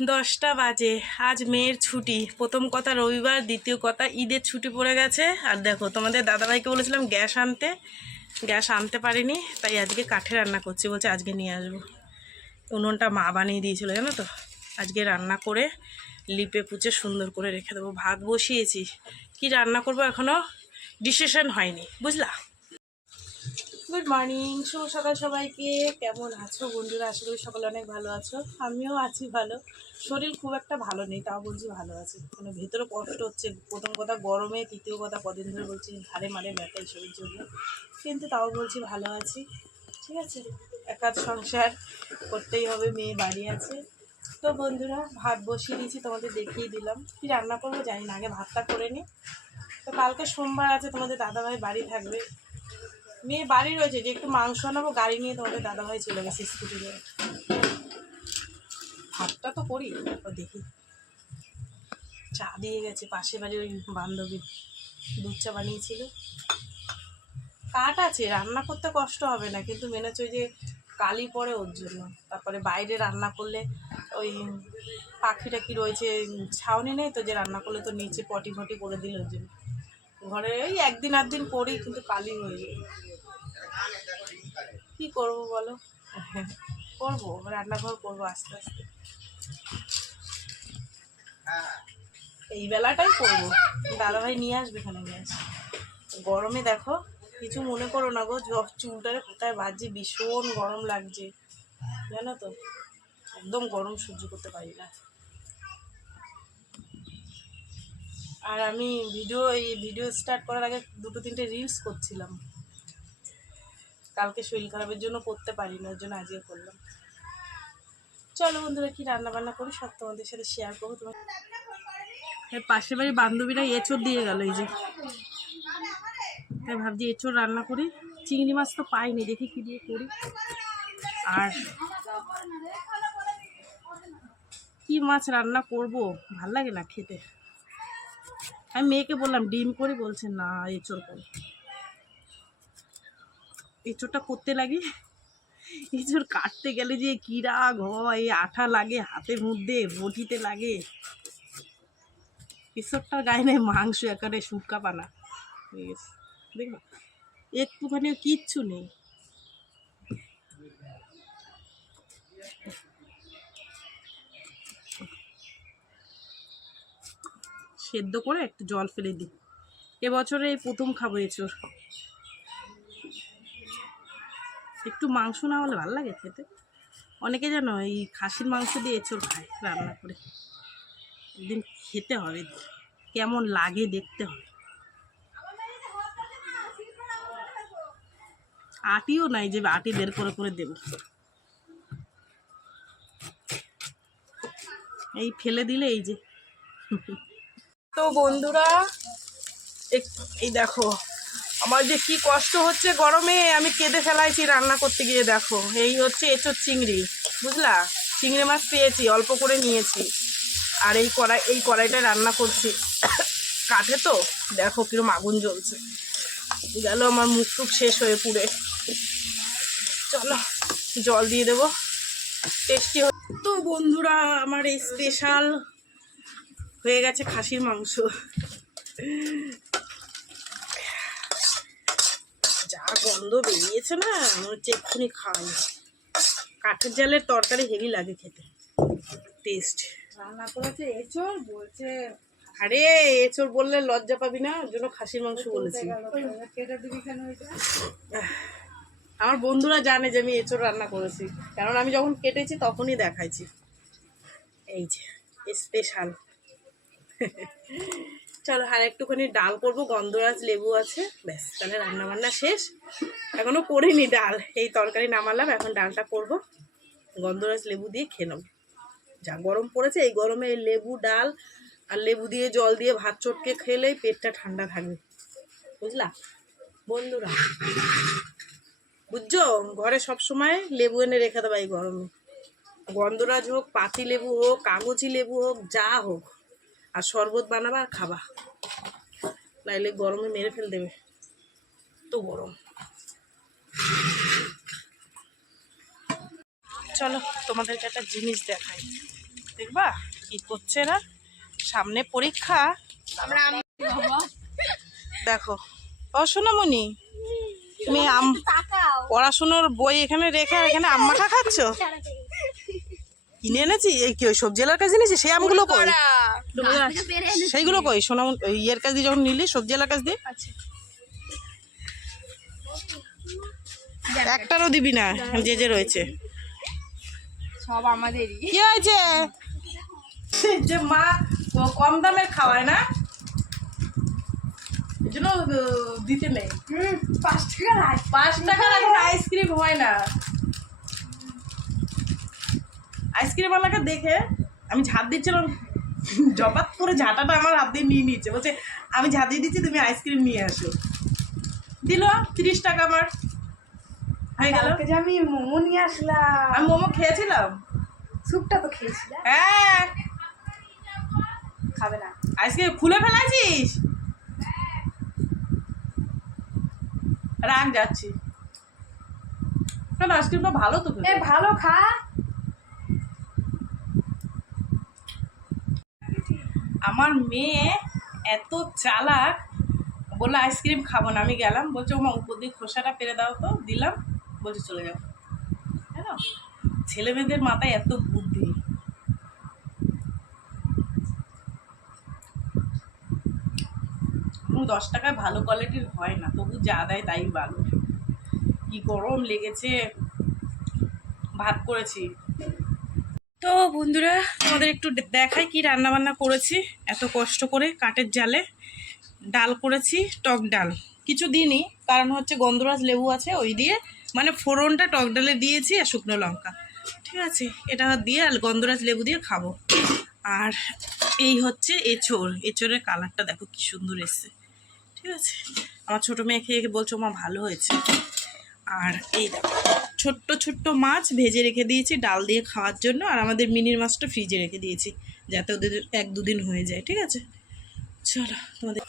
10টা বাজে। আজ মেয়ের ছুটি। প্রথম কথা রবিবার, দ্বিতীয় কথা ঈদের ছুটি পড়ে গেছে। আর দেখো তোমাদের দাদাভাইকে বলেছিলাম গ্যাস আনতে পারিনি, তাই আজকে কাঠে রান্না করছি। বলছে আজকে নিয়ে আসবো। উনুনটা মা বানিয়ে দিয়েছিল জানো তো। আজকে রান্না করে লিপে পুচে সুন্দর করে রেখে দেবো। ভাত বসিয়েছি, কি রান্না করব এখনও ডিসিশন হয়নি, বুঝলা। গুড মর্নিং, শুভ সকাল সবাইকে। কেমন আছো বন্ধুরা? আশা করি সকলে অনেক ভালো আছো। আমিও আছি ভালো। শরীর খুব একটা ভালো নেই, তাও বলছি ভালো আছে। মানে ভেতরে কষ্ট হচ্ছে। প্রথম কথা গরমে, তৃতীয় কথা কদিন ধরে বলছি ঘাড়ে মারে ব্যথা এইসবের জন্য, কিন্তু তাও বলছি ভালো আছি। ঠিক আছে, একাধ সংসার করতেই হবে, মেয়ে বাড়ি আছে। তো বন্ধুরা, ভাত বসিয়ে দিয়েছি, তোমাদের দেখিয়ে দিলাম। কি রান্না করবো জানি না, আগে ভাতটা করে নিই। তো কালকে সোমবার আছে, তোমাদের দাদাভাই বাড়ি থাকবে। মেয়ে বাড়ি রয়েছে, যে একটু মাংস আনাবো, গাড়ি নিয়ে তোমাদের দাদাভাই চলে গেছে স্কুটি নিয়ে। ভাতটা তো করি, ও দেখি। চা দিয়ে গেছে পাশে বাড়ি ওই বান্ধবী, দুধ চা বানিয়েছিল। কাঠ আছে, রান্না করতে কষ্ট হবে না, কিন্তু মেনে হচ্ছে ওই যে কালি পড়ে ওর জন্য। তারপরে বাইরে রান্না করলে ওই পাখিটা কি রয়েছে, ছাউনি নেই তো, যে রান্না করলে তো নিচে পটি ফটি করে দিল, ওর জন্য ঘরে ওই একদিন আধদিন করি, কিন্তু কালি হয়ে যায়। কী করবো বলো, করবো রান্নাঘর করবো আস্তে আস্তে, এই বেলাটাই করবো। দাদাভাই নিয়ে আসবে এখানে গ্যাস। গরমে দেখো, কিছু মনে করো না গো, চুলটারে কোথায় বাজছে, ভীষণ গরম লাগছে জানো তো। একদম গরম সহ্য করতে পারি না। আর আমি ভিডিও স্টার্ট করার আগে 2-3টে রিলস করছিলাম। কালকে শরীর খারাপের জন্য করতে পারি না, ওর জন্য আজকে করলাম। চলো বন্ধুরা, কি রান্না বান্না করি সব তোমাদের সাথে শেয়ার করবো। তোমার পাশের বাড়ির বান্ধবীরা এঁচড় দিয়ে গেল, এই যে, তাই ভাবছি এঁচড় রান্না করি। চিংড়ি মাছ তো পাইনি, দেখি কি দিয়ে করি। আর কি মাছ রান্না করব ভাল লাগে না খেতে। আমি মেয়েকে বললাম ডিম করি, বলছে না এঁচড় করি। এঁচড়টা করতে লাগে, এঁচড় কাটতে গেলে যে কিরা ঘয়, আঠা লাগে হাতের মধ্যে, বটিতে লাগে। এঁচড়টার গায়ে নেই মাংস, একেবারে শুক্কা পানা হয়ে গেছে। দেখো একটুখানি কিচ্ছু নেই। সেদ্ধ করে একটু জল ফেলে দিই। এবছরে এই প্রথম খাবো এঁচড়। একটু মাংস না হলে ভালো লাগে খেতে। অনেকে জানো এই খাসির মাংস দিয়ে এঁচড় খায় রান্না করে। একদিন খেতে হবে, কেমন লাগে দেখতে হবে। আটিও নাই যে আটি বের করে করে দেব, এই ফেলে দিলে এই যে। তো বন্ধুরা, এই দেখো আমার যে কি কষ্ট হচ্ছে গরমে, আমি কেঁদে ফেলাইছি রান্না করতে গিয়ে। দেখো এই হচ্ছে এঁচড় চিংড়ি, বুঝলা। চিংড়ি মাছ পেয়েছি, অল্প করে নিয়েছি। আর এই কড়াইটা রান্না করছি কাঠে তো, দেখো কিরম আগুন জ্বলছে। গেল আমার মুখ টুক শেষ হয়ে পুড়ে। চলো জল দিয়ে দেবো, টেস্টি। তো বন্ধুরা, আমার এই স্পেশাল হয়ে গেছে খাসির মাংস। যা গন্ধ বেরিয়েছে না, মনে হচ্ছে এক্ষুনি খাই। কাঠের জালের তরকারি হেভি লাগে খেতে, টেস্ট। রান্না করেছে এঁচড়, বলছে আরে এঁচড় বললে লজ্জা পাবি না, ওর জন্য খাসির মাংস বলেছি। কেটে দিবি কেন ওইটা? আমার বন্ধুরা জানে যে আমি এঁচড় রান্না করেছি, কারণ আমি যখন কেটেছি তখনই দেখাইছি। এই যে স্পেশাল। চলো আর একটুখানি ডাল করবো, গন্ধরাজ লেবু আছে, ব্যাস তাহলে রান্না বান্না শেষ। এখনো করিনি ডাল, এই তরকারি নামালাম, এখন ডালটা করবো। গন্ধরাজ লেবু দিয়ে খেয়ে নেবো। যা গরম পড়েছে, এই গরমে এই লেবু, ডাল আর লেবু দিয়ে জল দিয়ে ভাত চটকে খেলেই পেটটা ঠান্ডা থাকবে, বুঝলা বন্ধুরা। বুঝছো, ঘরে সব সময় লেবু এনে রেখে দেবা এই গরমে। গন্ধরাজ হোক, পাতি লেবু হোক, কাগজি লেবু হোক, যা হোক। আর শরবত বানাবা আর খাবা, নাইলে গরমে মেরে ফেল দেবে, তো গরম। চলো তোমাদেরকে একটা জিনিস দেখাই। দেখবা কি করছে না, সামনে পরীক্ষা। দেখো ও সোনামণি, তুমি পড়াশুনোর বই এখানে রেখে আর এখানে আম মাখা খাচ্ছ? কিনে এনেছি এই কি ওই সবজিওয়ালার কাছে নিয়েছি, সেই আমগুলো কই? সেইগুলো কই সোনামণি? ইয়ের কাছ দিয়ে যখন নিলি সবজিওয়ালার কাছ দিয়ে একটারও দিবি না, যে যে রয়েছে সব আমাদেরই। কি হয়েছে? যে মা কম দামের খাওয়ায় না, এই জন্য দিতে নেই। 5 টাকার এখন আইসক্রিম হয় না। আইসক্রিম ওয়ালাকে দেখে আমি ঝাঁট দিচ্ছিলাম, জবাত করে ঝাঁটাটা আমার হাত দিয়ে নিয়ে নিচ্ছে, বলছে আমি ঝাঁট দিয়ে দিচ্ছি তুমি আইসক্রিম নিয়ে আসো। দিল 30 টাকা আমার হয়ে গেল। আমি মোমো নিয়ে আসলাম। আমি মোমো খেয়েছিলাম, স্যুপটা তো খেয়েছিলাম। হ্যাঁ। খাবে না। আইসক্রিম খুলে ফেলাইছিস? রাগ যাচ্ছি কেন? আইসক্রিমটা ভালো তো এ ভালো খা। আমার মেয়ে এত চালাক, বললো আইসক্রিম খাবো না। আমি গেলাম, বলছে ওমা উপর দিয়ে খোসাটা পেরে দাও তো, দিলাম, বলছে চলে যাও। জানো ছেলে মেয়েদের মাথায় এত বুদ্ধি। 10 টাকায় ভালো কোয়ালিটির হয় না, তবু যা দেয় তাই ভালো। কি গরম লেগেছে, ভাত করেছি। তো বন্ধুরা তোমাদের একটু দেখাই কি রান্না বান্না করেছি এত কষ্ট করে কাঠের জালে। ডাল করেছি, টক ডাল, কিছু দিনই, কারণ হচ্ছে গন্ধরাজ লেবু আছে ওই দিয়ে, মানে ফোড়নটা টক ডালে দিয়েছি আর শুকনো লঙ্কা, ঠিক আছে, এটা দিয়ে আর গন্ধরাজ লেবু দিয়ে খাবো। আর এই হচ্ছে এঁচোড়, এঁচোড়ের কালারটা দেখো কি সুন্দর এসছে, ঠিক আছে। আমার ছোটো মেয়ে খেয়ে বলছো মা ভালো হয়েছে। আর এই দেখো ছোট্ট ছোট্ট মাছ ভেজে রেখে দিয়েছি ডাল দিয়ে খাওয়ার জন্য, আর আমাদের মিনির মাছটা ফ্রিজে রেখে দিয়েছি যাতে ওদের 1-2 দিন হয়ে যায়, ঠিক আছে। চলো তোমাদের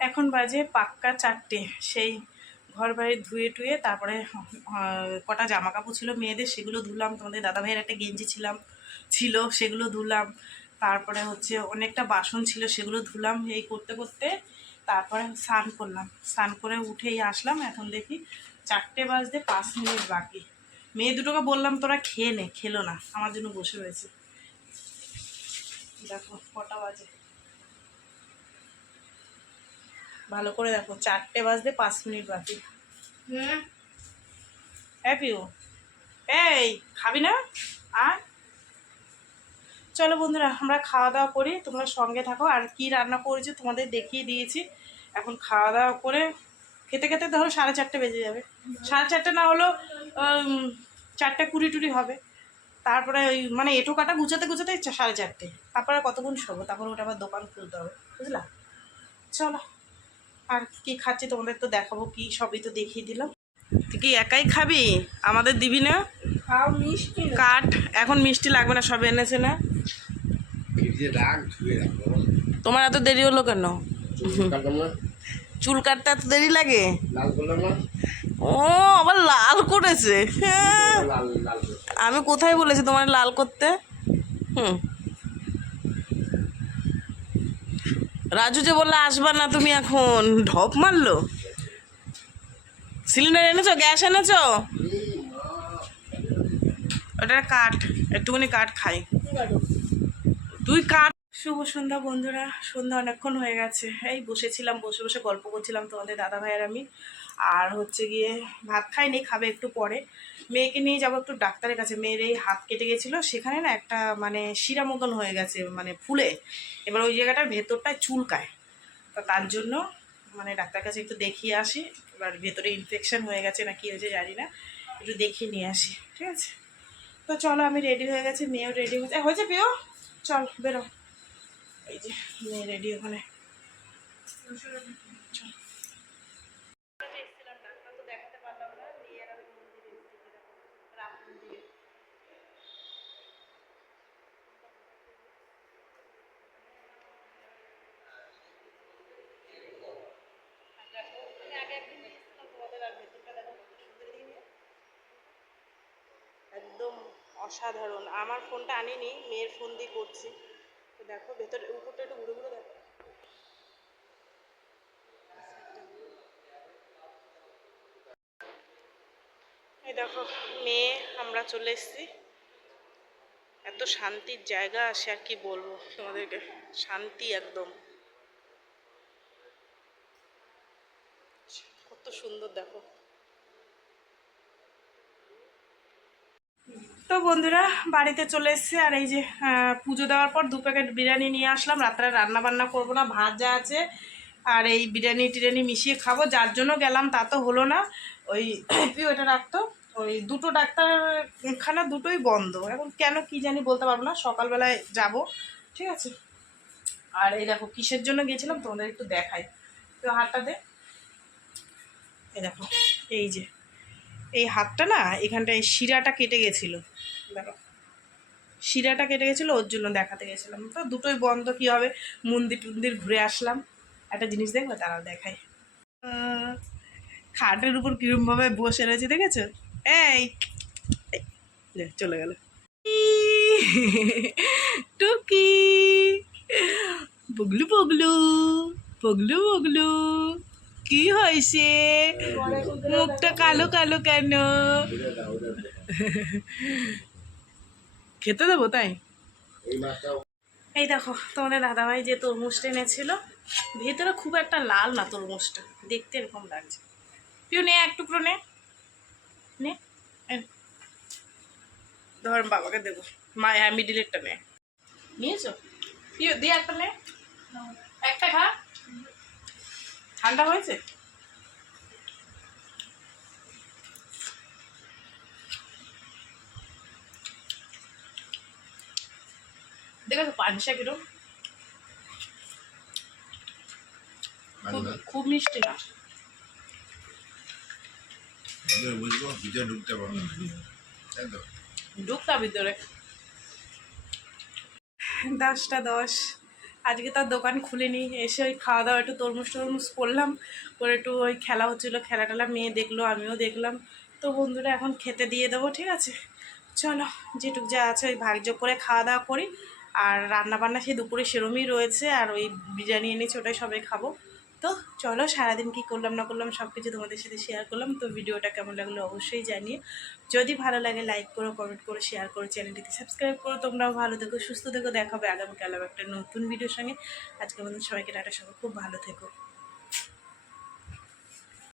এখন বাজে পাক্কা 4টে। সেই ঘর বাড়ি ধুয়ে টুয়ে তারপরে কটা জামা কাপড় ছিল মেয়েদের, সেগুলো ধুলাম। তোমাদের দাদা ভাইয়ের একটা গেঞ্জি ছিল সেগুলো ধুলাম। তারপরে হচ্ছে অনেকটা বাসন ছিল সেগুলো ধুলাম। এই করতে করতে তারপরে স্নান করলাম, স্নান করে উঠেই আসলাম। এখন দেখি 4টে বাজতে 5 মিনিট বাকি। মেয়ে দুটোকে বললাম তোরা খেয়ে নে, খেলো না, আমার জন্য বসে রয়েছে। দেখো কটা বাজে, ভালো করে দেখো 4টে বাজতে 5 মিনিট বাকি। হ্যাপিও এই খাবি না? আর চলো বন্ধুরা আমরা খাওয়া দাওয়া করি, তোমরা সঙ্গে থাকো। আর কি রান্না করেছি তোমাদের দেখিয়ে দিয়েছি। এখন খাওয়া দাওয়া করে খেতে খেতে ধরো 4:30 বেজে যাবে। 4:30 না হলেও 4:20 হবে। তারপরে ওই মানে এঁটো কাটা গুছাতে গুছাতে 4:30। তারপরে কতক্ষণ শোবো, তারপরে ওটা আবার দোকান খুলতে হবে, বুঝলা। চলো আর কি খাচ্ছি তোমাদের তো দেখাবো, কি সবই তো দেখিয়ে দিলাম। তুই কি একাই খাবি, আমাদের দিবি না? খাও মিষ্টি। কাঠ এখন মিষ্টি লাগবে না, সব এনেছে না। তোমার এত দেরি হলো কেন? চুল কাটতে এত দেরি লাগে? ও আবার লাল করেছে, হ্যাঁ। আমি কোথায় বলেছি তোমার লাল করতে? রাজু যে বললে আসবা না তুমি, এখন ঢপ মারলো। সিলিন্ডার এনেছো, গ্যাস এনেছো? ওটা কাঠ, একটুখানি কাঠ খাই। তুই কাঠ। শুভ সন্ধ্যা বন্ধুরা, সন্ধ্যা অনেকক্ষণ হয়ে গেছে। এই বসেছিলাম, বসে বসে গল্প করছিলাম তোমাদের দাদা ভাইয়ের আমি। আর হচ্ছে গিয়ে ভাত খাইনি, খাবে একটু পরে। মেয়েকে নিয়ে যাবো একটু ডাক্তারের কাছে। মেয়ের এই হাত কেটে গেছিলো, সেখানে না একটা মানে শিরা মতন হয়ে গেছে, মানে ফুলে এবার ওই জায়গাটার ভেতরটায় চুলকায়। তো তার জন্য মানে ডাক্তার কাছে একটু দেখিয়ে আসি। এবার ভেতরে ইনফেকশন হয়ে গেছে না কি হয়েছে জানি না, একটু দেখিয়ে নিয়ে আসি, ঠিক আছে? তো চলো, আমি রেডি হয়ে গেছি, মেয়েও রেডি হয়েছে পেও, চল বেরো। এই যে মেয়ে রেডি ওখানে। চল। ডাক্তার তো দেখাতে পারলাম না, নিয়ে আর আমি মন্দিরে এসেছি, রাম মন্দিরে। একদম অসাধারণ। আমার ফোনটা আনিনি, মেয়ের ফোন দিয়ে করছি। তো দেখো ভেতরে উপরটা একটু ঘুরে ঘুরে দেখো। এই দেখো মেয়ে, আমরা চলে এসেছি। এত শান্তির জায়গা, সে আর কি বলবো তোমাদেরকে, শান্তি একদম, কত সুন্দর দেখো। তো বন্ধুরা বাড়িতে চলে এসেছি, আর এই যে পুজো দেওয়ার পর 2 প্যাকেট বিরিয়ানি নিয়ে আসলাম। রাত্রে রান্না বান্না করবো না, ভাত যা আছে আর এই বিরিয়ানি টিরিয়ানি মিশিয়ে খাবো। যার জন্য গেলাম তা তো হলো না, ওই ওটা রাখতো, ওই দুটো ডাক্তারখানা দুটোই বন্ধ এখন, কেন কি জানি বলতে পারবো না। সকালবেলায় যাব, ঠিক আছে? আর এই দেখো কিসের জন্য গিয়েছিলাম তোমাদের একটু দেখাই। তো হাতটা দে, এই দেখো, এই যে এই হাতটা না, এখানটা এই শিরাটা কেটে গেছিলো, দেখো শিরাটা কেটে গেছিলো, ওর জন্য দেখাতে গেছিলাম। তো দুটোই বন্ধ, কি হবে, মন্দির টন্দির ঘুরে আসলাম। একটা জিনিস দেখবে, তারাও দেখাই। খাটের উপর কিরমভাবে বসে রয়েছে দেখেছো? এই চলে গেল টুকি, পগলু পগলু, পগলু পগলু, কি হয়েছে, মুখটা কালো কালো কেন? খেতে দেবো তাই? এই দেখো তোমাদের দাদাভাই যে তরমুজটা এনেছিল, ভেতরে খুব একটা লাল না তরমুজটা, দেখতে এরকম লাগছে। তুই নে এক টুকরো নে, নে ধর বাবাকে দেবো। মিডিলেরটা নে, নিয়েছো? দিয়ে একটা নে, একটা খা, ঠান্ডা হয়েছে। দেখো পানিশা কিরম, খুব মিষ্টি না। ঢুকতা ভিতরে। 10:10, আজকে তার দোকান খুলেনি। এসে ওই খাওয়া দাওয়া একটু তরমুজ টরমুজ করলাম, করে একটু ওই খেলা হচ্ছিলো, খেলা টেলা মেয়ে দেখলো, আমিও দেখলাম। তো বন্ধুরা এখন খেতে দিয়ে দেবো, ঠিক আছে? চলো, যেটুক যা আছে ওই ভাগযোগ করে খাওয়া দাওয়া করি। আর রান্নাবান্না সেই দুপুরে সেরমই রয়েছে, আর ওই বিরিয়ানি এনেছি, ওটাই সবাই খাবো। তো চলো, সারাদিন কি করলাম না করলাম সব কিছু তোমাদের সাথে শেয়ার করলাম। তো ভিডিওটা কেমন লাগলো অবশ্যই জানিয়ে, যদি ভালো লাগে লাইক করো, কমেন্ট করো, শেয়ার করো, চ্যানেলটিতে সাবস্ক্রাইব করো। তোমরাও ভালো থেকো, সুস্থ থেকো, দেখা হবে আগামীকাল একটা নতুন ভিডিওর সঙ্গে। আজকের মতন সবাইকে টাটা, সবাই খুব ভালো থেকো।